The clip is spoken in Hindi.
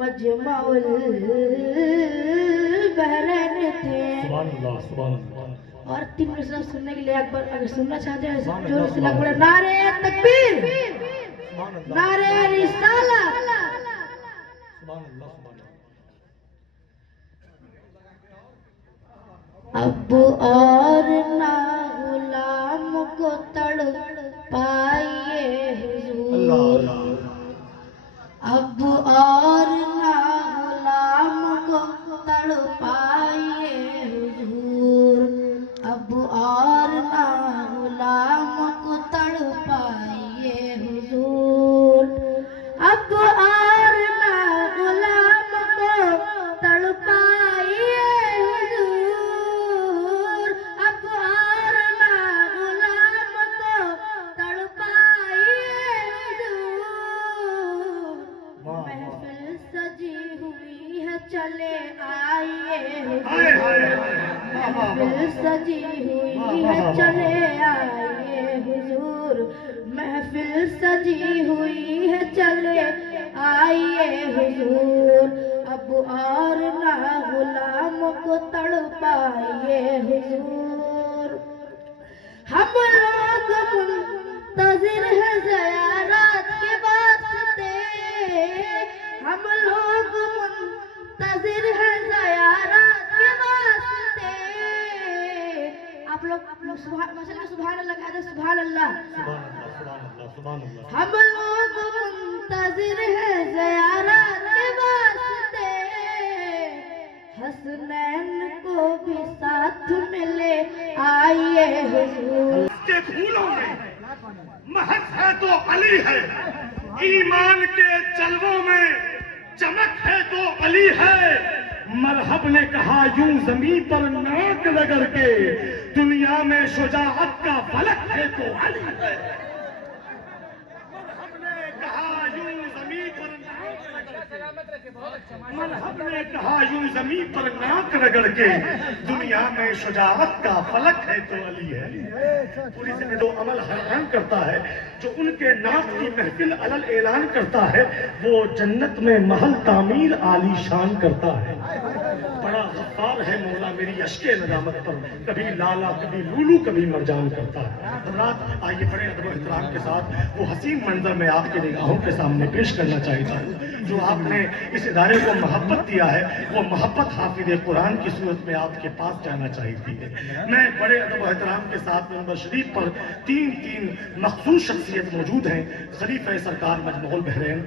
मजमाउल बहरैन थे। और 3 मिनट सुनने के लिए एक बार अगर सुनना चाहते हैं जोर से बोले नारे तकबीर, नारे रिसालत। अब और ना गुलाम को तड़पाइए हुजूर, अब और ना गुलाम को तड़पाइए हुजूर, अब और ना गुलाम को तड़पाइए हुजूर, अब और ना गुलाम को तड़पाइए हुजूर, अब और ना गुलाम को तड़पाइए हुजूर। महफिल सजी हुई है चले आइए हुजूर, महफिल सजी हुई है चले आइए हुजूर, महफिल सजी हुई है चले आइए हुजूर, अब और ना गुलाम को तड़पाइए हुजूर। हम लोग मुंतजिर है ज़ियारत के वास्ते, हम लोग मुंतजिर है ज़ियारत के वास्ते। आप लोग सुभान अल्लाह कहते, सुभान अल्लाह। हम लोग मुंतजिर है ज़ियारत के वास्ते, हसनैन को भी साथ में ले आइए हुजूर। के फूलों में महक है तो अली है, ईमान के जलवों में चमक है तो अली है। मरहब ने कहा यूं जमीन पर नाक रगड़ के, दुनिया में शुजाअत का फलक है तो अली है। मरहब ने कहा यूं जमीन पर नाक रगड़ के, मरहब ने कहा यूं जमीन पर नाक रगड़ के, दुनिया में शुजाअत का फलक है तो अली है। पूरी से जो अमल हैरान करता है, जो उनके नाम की महफिल अलल ऐलान करता है, वो जन्नत में महल तामीर आलीशान करता है। बड़ा गफ्फार है मौला मेरी अश्के नदामत पर, कभी लाला कभी लूलू कभी मरजान करता है। रात आइए बड़े अदब एहतराम के साथ वो हसीन मंजर में आपकी निगाहों के सामने पेश करना चाहता हूँ। जो आपने इस इदारे को मोहब्बत दिया है, वो मोहब्बत हाफिज़ कुरान की सूरत में आपके पास जाना चाहती है। मैं बड़े अदब एहतराम के साथ मिंबर शरीफ पर तीन मखसूस शख्सियत मौजूद हैं। खलीफा सरकार मजमऊल बहरैन